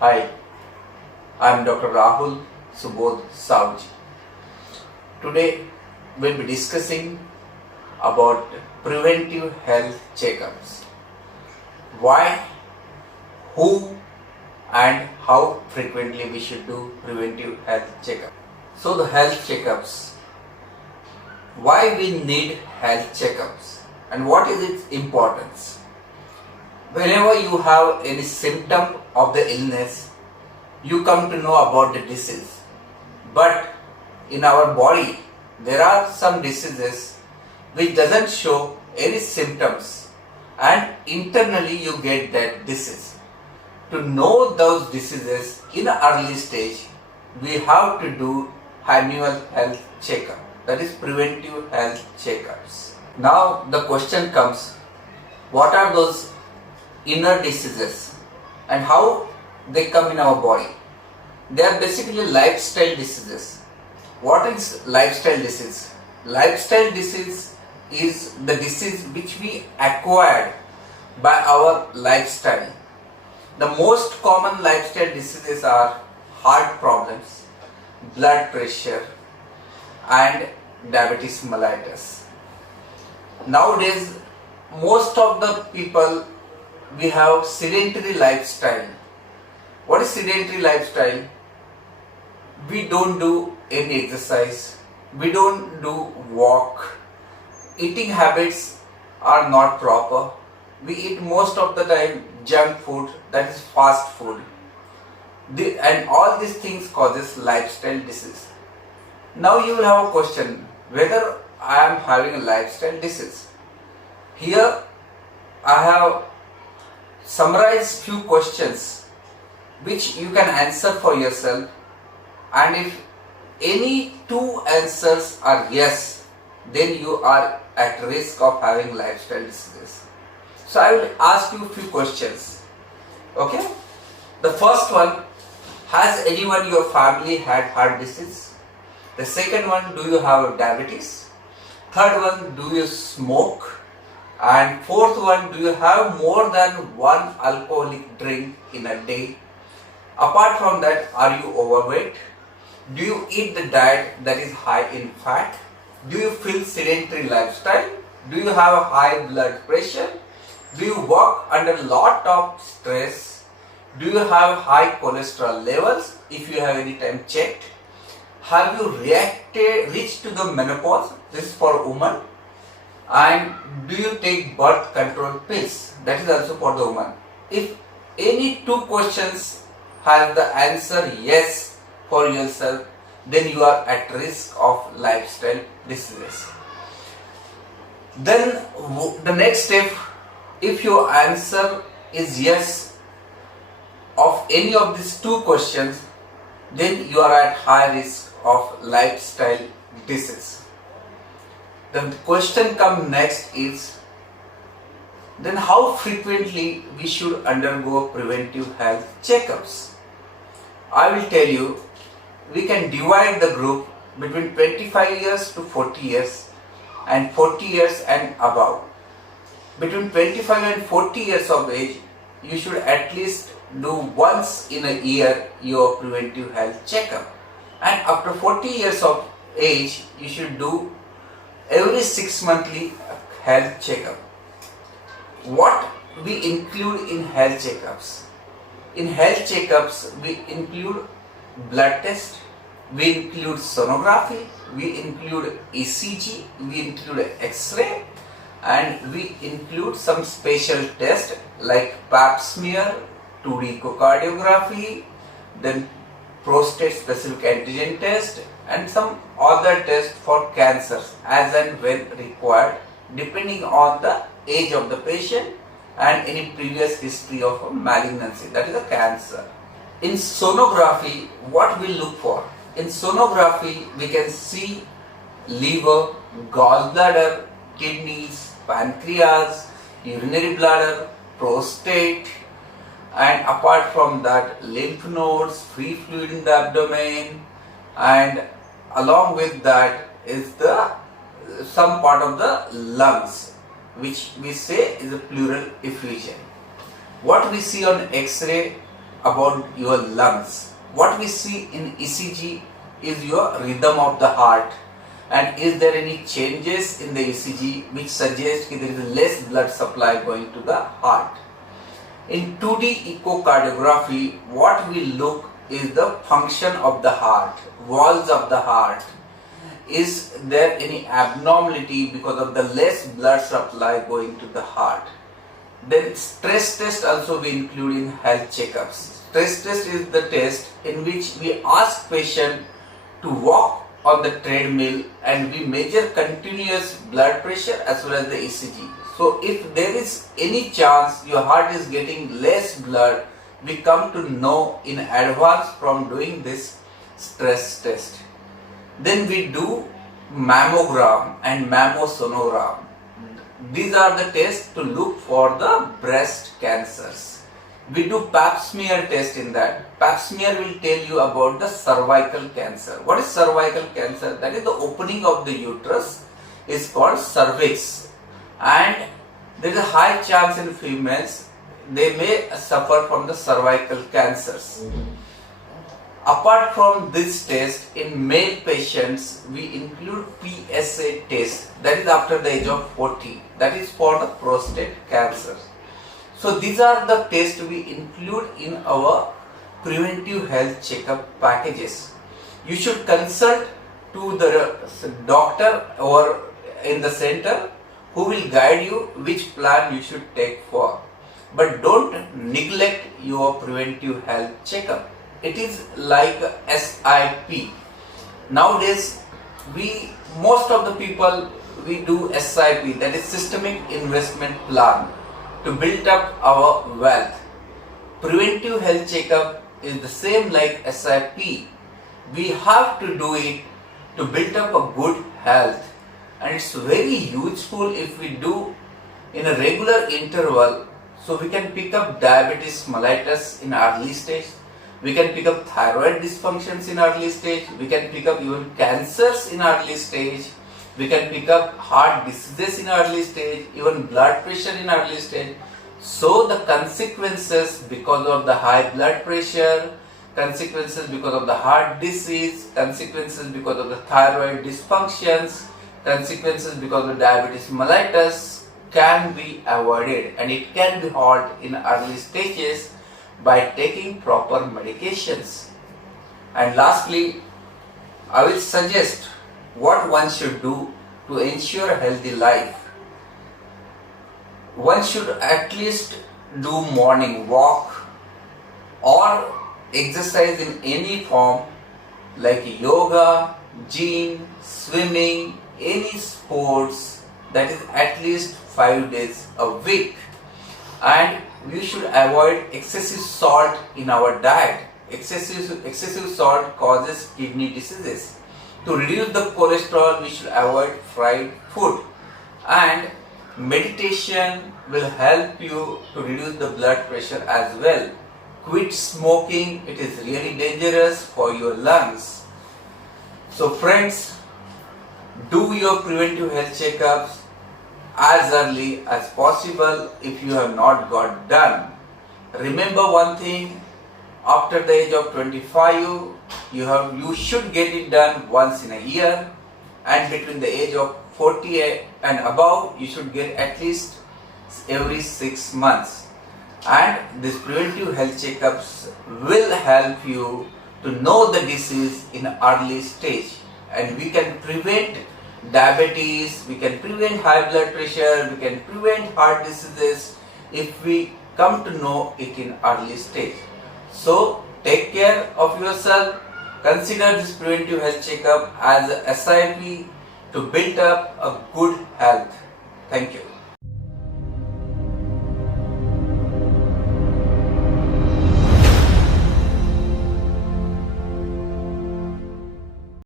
Hi, I am Dr. Rahul Saoji. Today we'll be discussing about preventive health checkups. Why, who and how frequently we should do preventive health checkup. So the health checkups. Why we need health checkups and what is its importance? Whenever you have any symptom of the illness, you come to know about the disease. But in our body, there are some diseases which doesn't show any symptoms and internally you get that disease. To know those diseases in an early stage, we have to do annual health checkup, that is preventive health checkups. Now the question comes, what are those inner diseases and how they come in our body? They are basically lifestyle diseases. What is lifestyle disease? Lifestyle disease is the disease which we acquired by our lifestyle. The most common lifestyle diseases are heart problems, blood pressure and diabetes mellitus. Nowadays, most of the people, we have sedentary lifestyle. What is sedentary lifestyle? We don't do any exercise, we don't do walk, eating habits are not proper, we eat most of the time junk food, that is fast food, and all these things causes lifestyle disease. Now you will have a question whether I am having a lifestyle disease. Here I have summarized few questions which you can answer for yourself, and if any two answers are yes, then you are at risk of having lifestyle diseases. So I will ask you a few questions. Okay? The first one, has anyone in your family had heart disease? The second one, do you have diabetes? Third one, do you smoke? And fourth one, do you have more than one alcoholic drink in a day? Apart from that, are you overweight? Do you eat the diet that is high in fat? Do you feel sedentary lifestyle? Do you have a high blood pressure? Do you work under a lot of stress? Do you have high cholesterol levels? If you have any time checked. Have you reached to the menopause? This is for women. And do you take birth control pills? That is also for the woman. If any two questions have the answer yes for yourself, then you are at risk of lifestyle diseases. Then the next step, if your answer is yes of any of these two questions, then you are at high risk of lifestyle disease. The question comes next is, then how frequently we should undergo preventive health checkups? I will tell you, we can divide the group between 25 years to 40 years and 40 years and above. Between 25 and 40 years of age, you should at least do once in a year your preventive health checkup. And after 40 years of age, you should do every 6 monthly health checkup. What we include in health checkups? In health checkups, we include blood test, we include sonography, we include ECG, we include X-ray, and we include some special tests like pap smear, 2D echocardiography, then prostate specific antigen test, and some other tests for cancers as and when required, depending on the age of the patient and any previous history of a malignancy, that is a cancer. In sonography, what we look for? In sonography, we can see liver, gallbladder, kidneys, pancreas, urinary bladder, prostate, and apart from that, lymph nodes, free fluid in the abdomen, and along with that is the some part of the lungs, which we say is a pleural effusion. What we see on X-ray, about your lungs. What we see in ECG is your rhythm of the heart, and is there any changes in the ECG which suggest that there is less blood supply going to the heart. In 2D echocardiography, what we look is the function of the heart, walls of the heart. Is there any abnormality because of the less blood supply going to the heart? Then stress test also we include in health checkups. Stress test is the test in which we ask patient to walk on the treadmill and we measure continuous blood pressure as well as the ECG. So if there is any chance your heart is getting less blood, we come to know in advance from doing this stress test. Then we do mammogram and mammosonogram. These are the tests to look for the breast cancers. We do pap smear test in that. Pap smear will tell you about the cervical cancer. What is cervical cancer? That is the opening of the uterus is called cervix, and there is a high chance in females they may suffer from the cervical cancers. Apart from this test, in male patients we include PSA test, that is after the age of 40, that is for the prostate cancer. So these are the tests we include in our preventive health checkup packages. You should consult to the doctor or in the center who will guide you which plan you should take for. But don't neglect your preventive health checkup. It is like SIP. Nowadays, most of the people we do SIP, that is systemic investment plan, to build up our wealth. Preventive health checkup is the same like SIP. We have to do it to build up a good health, and it's very useful if we do in a regular interval. So we can pick up diabetes mellitus in early stage. We can pick up thyroid dysfunctions in early stage. We can pick up even cancers in early stage. We can pick up heart diseases in early stage, even blood pressure in early stage. So the consequences because of the high blood pressure, consequences because of the heart disease, consequences because of the thyroid dysfunctions, consequences because of diabetes mellitus can be avoided, and it can be halted in early stages by taking proper medications. And lastly, I will suggest what one should do to ensure a healthy life. One should at least do morning walk or exercise in any form like yoga, gym, swimming, any sports, that is at least 5 days a week. And we should avoid excessive salt in our diet. Excessive salt causes kidney diseases. To reduce the cholesterol, we should avoid fried food. And meditation will help you to reduce the blood pressure as well. Quit smoking, it is really dangerous for your lungs. So friends, do your preventive health checkups as early as possible if you have not got done. Remember one thing, after the age of 25, you should get it done once in a year, and between the age of 40 and above, you should get at least every 6 months. And these preventive health checkups will help you to know the disease in early stage, and we can prevent diabetes, we can prevent high blood pressure, we can prevent heart diseases if we come to know it in early stage. So take care of yourself, consider this preventive health checkup as a SIP to build up a good health.